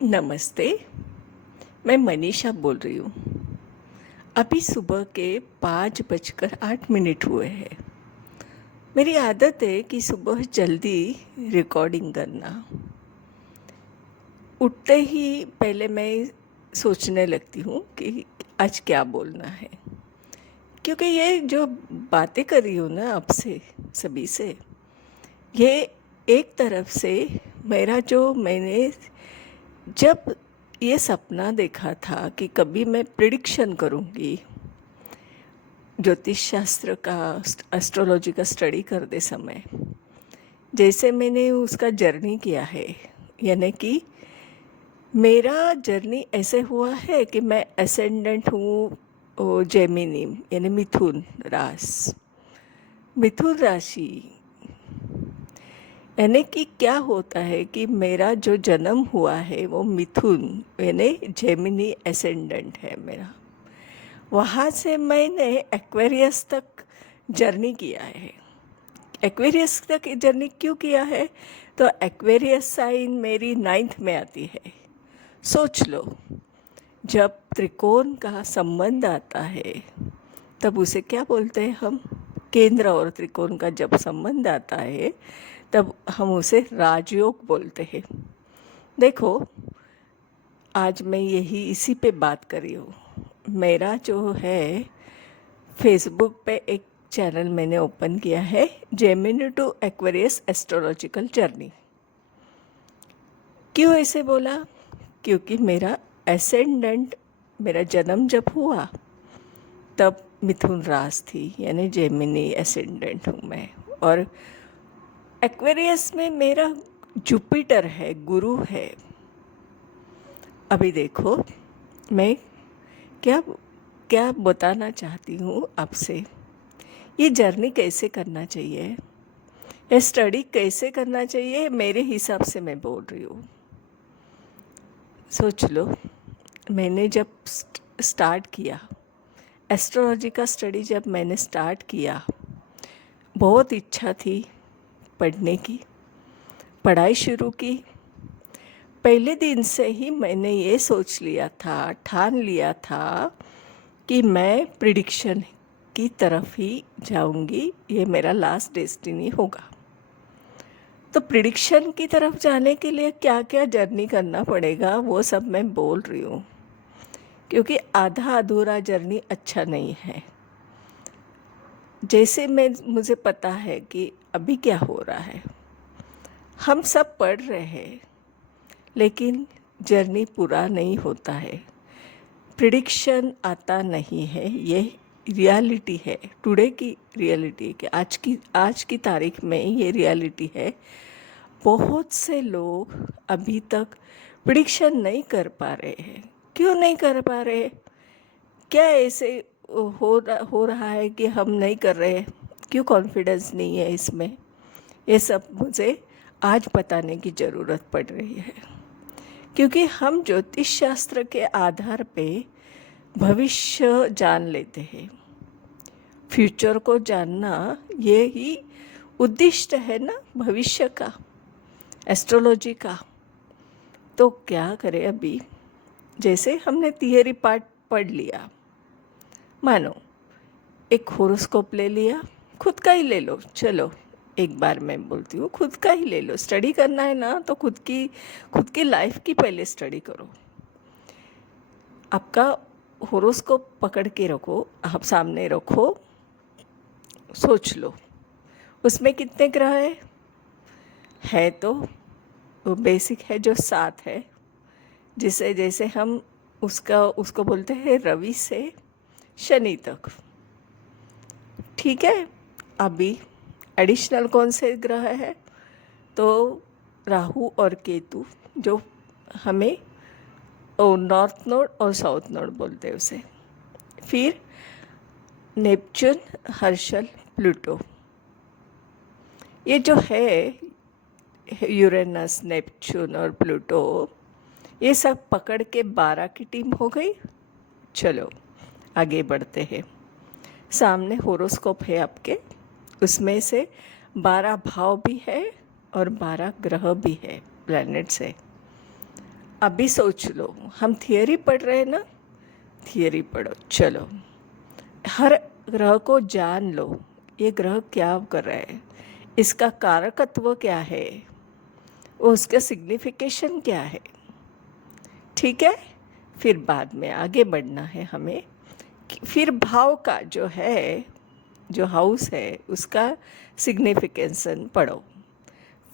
नमस्ते। मैं मनीषा बोल रही हूँ। अभी सुबह के 5:08 हुए हैं। मेरी आदत है कि सुबह जल्दी रिकॉर्डिंग करना। उठते ही पहले मैं सोचने लगती हूँ कि आज क्या बोलना है, क्योंकि ये जो बातें कर रही हूँ ना आपसे सभी से, ये एक तरफ से मैंने जब ये सपना देखा था कि कभी मैं प्रिडिक्शन करूँगी, ज्योतिष शास्त्र का, एस्ट्रोलॉजी का स्टडी करते समय, जैसे मैंने उसका जर्नी किया है, यानी कि मेरा जर्नी ऐसे हुआ है कि मैं असेंडेंट हूँ जेमिनी, यानी मिथुन राशि। यानी कि क्या होता है कि मेरा जो जन्म हुआ है वो मिथुन, यानी जेमिनी एसेंडेंट है मेरा। वहाँ से मैंने एक्वेरियस तक जर्नी किया है। एक्वेरियस तक जर्नी क्यों किया है? तो एक्वेरियस साइन मेरी 9th में आती है। सोच लो, जब त्रिकोण का संबंध आता है तब उसे क्या बोलते हैं हम? केंद्र और त्रिकोण का जब संबंध आता है तब हम उसे राजयोग बोलते हैं। देखो, आज मैं इसी पे बात कर रही हूँ। मेरा जो है फेसबुक पे एक चैनल मैंने ओपन किया है, Gemini to Aquarius astrological journey. क्यों ऐसे बोला? क्योंकि मेरा जन्म जब हुआ तब मिथुन राशि थी, यानी जेमिनी एसेंडेंट हूँ मैं। और एक्वेरियस में मेरा जुपिटर है, गुरु है। अभी देखो, मैं क्या क्या बताना चाहती हूँ आपसे। ये जर्नी कैसे करना चाहिए, ये स्टडी कैसे करना चाहिए, मेरे हिसाब से मैं बोल रही हूँ। सोच लो, मैंने जब स्टार्ट किया एस्ट्रोलॉजी का स्टडी, जब मैंने स्टार्ट किया, बहुत इच्छा थी पढ़ने की, पढ़ाई शुरू की। पहले दिन से ही मैंने ये सोच लिया था, ठान लिया था कि मैं प्रिडिक्शन की तरफ ही जाऊंगी, ये मेरा लास्ट डेस्टिनी होगा। तो प्रिडिक्शन की तरफ जाने के लिए क्या क्या जर्नी करना पड़ेगा वो सब मैं बोल रही हूँ, क्योंकि आधा अधूरा जर्नी अच्छा नहीं है। जैसे मुझे पता है कि अभी क्या हो रहा है, हम सब पढ़ रहे हैं लेकिन जर्नी पूरा नहीं होता है। प्रिडिक्शन आता नहीं है, ये रियलिटी है, टुडे की रियलिटी कि आज की तारीख में ये रियलिटी है। बहुत से लोग अभी तक प्रिडिक्शन नहीं कर पा रहे हैं। क्यों नहीं कर पा रहे? क्या ऐसे हो रहा है कि हम नहीं कर रहे? क्यों कॉन्फिडेंस नहीं है इसमें? ये सब मुझे आज बताने की ज़रूरत पड़ रही है, क्योंकि हम ज्योतिष शास्त्र के आधार पे भविष्य जान लेते हैं। फ्यूचर को जानना ये ही उद्दिष्ट है ना भविष्य का, एस्ट्रोलॉजी का। तो क्या करें अभी? जैसे हमने थियरी पार्ट पढ़ लिया, मानो एक होरोस्कोप ले लिया, खुद का ही ले लो, चलो एक बार मैं बोलती हूँ, खुद का ही ले लो। स्टडी करना है ना तो खुद की लाइफ की पहले स्टडी करो। आपका होरोस्कोप पकड़ के रखो, आप सामने रखो, सोच लो उसमें कितने ग्रह है तो वो बेसिक है जो 7 है, जिसे जैसे हम उसको बोलते हैं रवि से शनि तक। ठीक है, अभी एडिशनल कौन से ग्रह है? तो राहु और केतु, जो हमें नॉर्थ नोड और साउथ नोड बोलते हैं उसे। फिर नेपच्यून, हर्षल, प्लूटो, ये जो है यूरेनस, नेपच्यून और प्लूटो, ये सब पकड़ के 12 की टीम हो गई। चलो आगे बढ़ते हैं। सामने होरोस्कोप है आपके, उसमें से 12 भाव भी है और 12 ग्रह भी है, प्लैनेट्स है। अभी सोच लो, हम थियरी पढ़ रहे हैं ना, थियरी पढ़ो। चलो, हर ग्रह को जान लो, ये ग्रह क्या कर रहा है, इसका कारकत्व क्या है, उसका सिग्निफिकेशन क्या है। ठीक है, फिर बाद में आगे बढ़ना है हमें। फिर भाव का जो है, जो हाउस है, उसका सिग्निफिकेशन पढ़ो,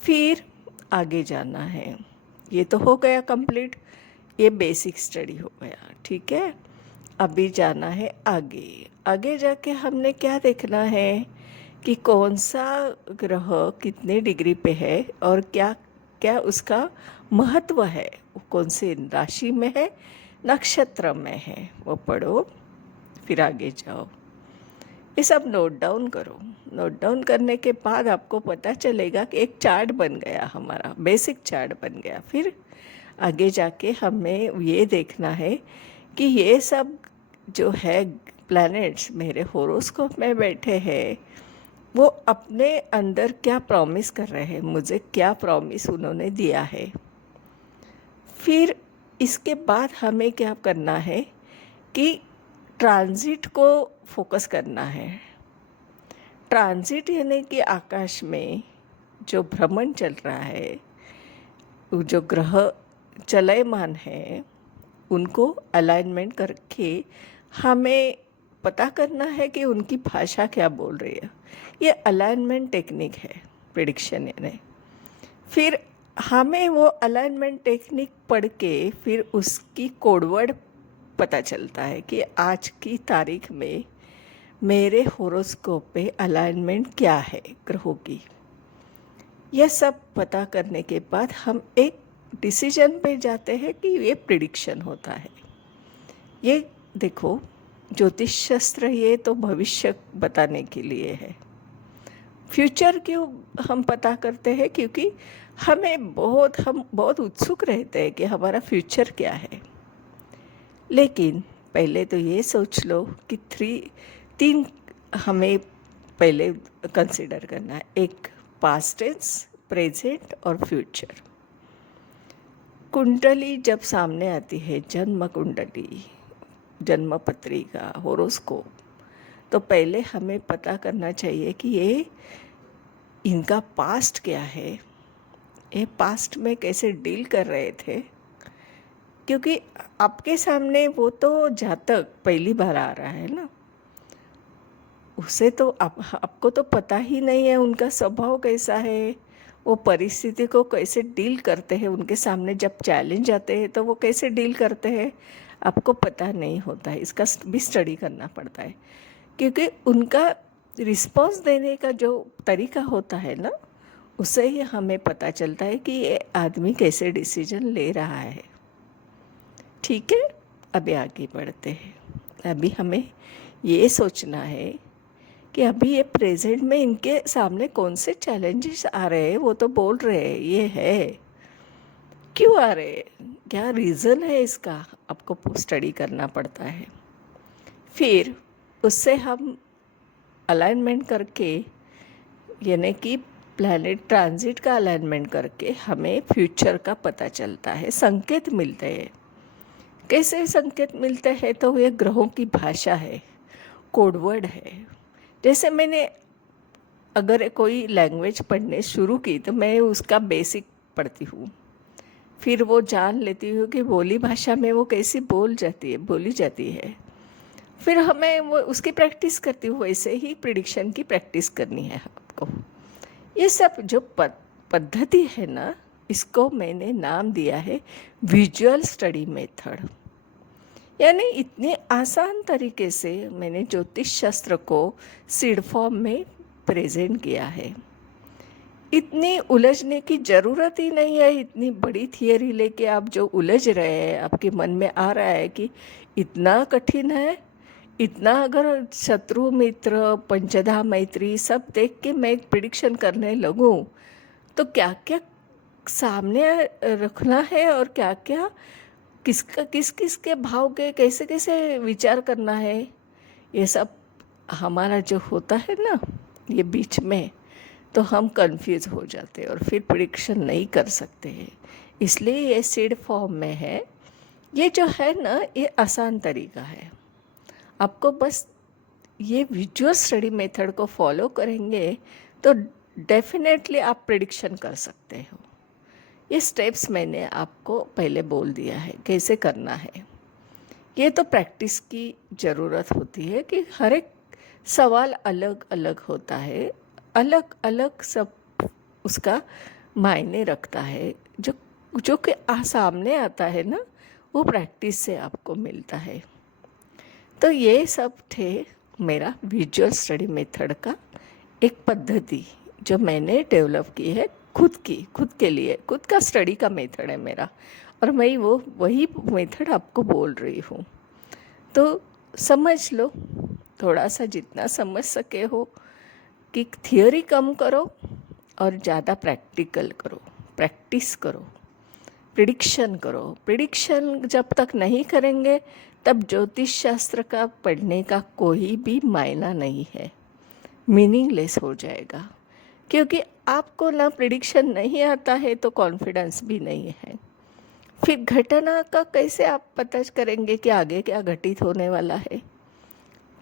फिर आगे जाना है। ये तो हो गया कंप्लीट, ये बेसिक स्टडी हो गया। ठीक है, अभी जाना है आगे। आगे जाके हमने क्या देखना है कि कौन सा ग्रह कितने डिग्री पे है और क्या क्या उसका महत्व है, वो कौन से राशि में है, नक्षत्र में है, वो पढ़ो, फिर आगे जाओ। ये सब नोट डाउन करो। नोट डाउन करने के बाद आपको पता चलेगा कि एक चार्ट बन गया, हमारा बेसिक चार्ट बन गया। फिर आगे जाके हमें ये देखना है कि ये सब जो है प्लैनेट्स मेरे होरोस्कोप में बैठे हैं, वो अपने अंदर क्या प्रॉमिस कर रहे हैं, मुझे क्या प्रॉमिस उन्होंने दिया है। फिर इसके बाद हमें क्या करना है कि ट्रांजिट को फोकस करना है। ट्रांजिट यानी कि आकाश में जो भ्रमण चल रहा है, जो ग्रह चलयमान है, उनको अलाइनमेंट करके हमें पता करना है कि उनकी भाषा क्या बोल रही है। ये अलाइनमेंट टेक्निक है, प्रिडिक्शन यानी। फिर हमें वो अलाइनमेंट टेक्निक पढ़ के फिर उसकी कोडवर्ड पता चलता है कि आज की तारीख में मेरे होरोस्कोप पे अलाइनमेंट क्या है ग्रहों की। यह सब पता करने के बाद हम एक डिसीजन पे जाते हैं कि ये प्रिडिक्शन होता है। ये देखो, ज्योतिष शास्त्र ये तो भविष्य बताने के लिए है। फ्यूचर क्यों हम पता करते हैं? क्योंकि हम बहुत उत्सुक रहते हैं कि हमारा फ्यूचर क्या है। लेकिन पहले तो ये सोच लो कि तीन हमें पहले कंसिडर करना है। एक पास्ट टेंस, प्रेजेंट और फ्यूचर। कुंडली जब सामने आती है, जन्म कुंडली, जन्म पत्रिका, होरोस्कोप, तो पहले हमें पता करना चाहिए कि ये इनका पास्ट क्या है, ये पास्ट में कैसे डील कर रहे थे। क्योंकि आपके सामने वो तो जातक पहली बार आ रहा है ना, उसे तो आपको तो पता ही नहीं है उनका स्वभाव कैसा है, वो परिस्थिति को कैसे डील करते हैं, उनके सामने जब चैलेंज आते हैं तो वो कैसे डील करते हैं, आपको पता नहीं होता है। इसका भी स्टडी करना पड़ता है, क्योंकि उनका रिस्पॉन्स देने का जो तरीका होता है ना, उससे ही हमें पता चलता है कि ये आदमी कैसे डिसीजन ले रहा है। ठीक है, अभी आगे बढ़ते हैं। अभी हमें ये सोचना है कि अभी ये प्रेजेंट में इनके सामने कौन से चैलेंजेस आ रहे हैं। वो तो बोल रहे हैं ये है, क्यों आ रहे हैं, क्या रीज़न है इसका, आपको स्टडी करना पड़ता है। फिर उससे हम अलाइनमेंट करके, यानी कि प्लैनेट ट्रांजिट का अलाइनमेंट करके हमें फ्यूचर का पता चलता है, संकेत मिलते हैं। कैसे संकेत मिलते हैं? तो ये ग्रहों की भाषा है, कोडवर्ड है। जैसे मैंने अगर कोई लैंग्वेज पढ़ने शुरू की तो मैं उसका बेसिक पढ़ती हूँ, फिर वो जान लेती हूँ कि बोली भाषा में वो कैसी बोली जाती है। फिर हमें वो उसकी प्रैक्टिस करती हूँ। वैसे ही प्रिडिक्शन की प्रैक्टिस करनी है आपको। ये सब जो पद्धति है ना, इसको मैंने नाम दिया है विजुअल स्टडी मेथड। यानी इतने आसान तरीके से मैंने ज्योतिष शास्त्र को सीड फॉर्म में प्रेजेंट किया है। इतनी उलझने की ज़रूरत ही नहीं है। इतनी बड़ी थियरी लेके आप जो उलझ रहे हैं, आपके मन में आ रहा है कि इतना कठिन है, इतना अगर शत्रु मित्र पंचधा मैत्री सब देख के मैं प्रिडिक्शन करने लगूं तो क्या क्या सामने रखना है और क्या क्या किस किस के भाव के कैसे कैसे विचार करना है, ये सब हमारा जो होता है ना ये बीच में, तो हम कंफ्यूज हो जाते हैं और फिर प्रिडिक्शन नहीं कर सकते हैं। इसलिए ये सीड फॉर्म में है। ये जो है ना, ये आसान तरीका है। आपको बस ये विजुअल स्टडी मेथड को फॉलो करेंगे तो डेफिनेटली आप प्रिडिक्शन कर सकते हो। ये स्टेप्स मैंने आपको पहले बोल दिया है कैसे करना है। ये तो प्रैक्टिस की ज़रूरत होती है कि हर एक सवाल अलग अलग होता है, अलग अलग सब उसका मायने रखता है। जो जो कि सामने आता है ना, वो प्रैक्टिस से आपको मिलता है। तो ये सब थे मेरा विजुअल स्टडी मेथड का एक पद्धति जो मैंने डेवलप की है खुद के लिए। खुद का स्टडी का मेथड है मेरा, और मैं वही मेथड आपको बोल रही हूँ। तो समझ लो, थोड़ा सा जितना समझ सके हो, कि थियोरी कम करो और ज़्यादा प्रैक्टिकल करो, प्रैक्टिस करो, प्रिडिक्शन करो। प्रिडिक्शन जब तक नहीं करेंगे तब ज्योतिष शास्त्र का पढ़ने का कोई भी मायना नहीं है, मीनिंगलेस हो जाएगा। क्योंकि आपको ना प्रिडिक्शन नहीं आता है तो कॉन्फिडेंस भी नहीं है। फिर घटना का कैसे आप पता करेंगे कि आगे क्या घटित होने वाला है?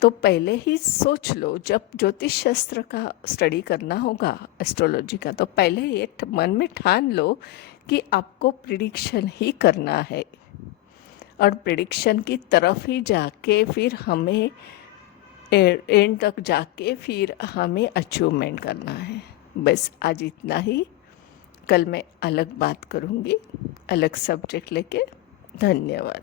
तो पहले ही सोच लो, जब ज्योतिष शास्त्र का स्टडी करना होगा, एस्ट्रोलॉजी का, तो पहले ये मन में ठान लो कि आपको प्रिडिक्शन ही करना है, और प्रिडिक्शन की तरफ ही जाके फिर हमें एंड तक जाके फिर हमें अचीवमेंट करना है। बस आज इतना ही। कल मैं अलग बात करूँगी, अलग सब्जेक्ट लेके। धन्यवाद।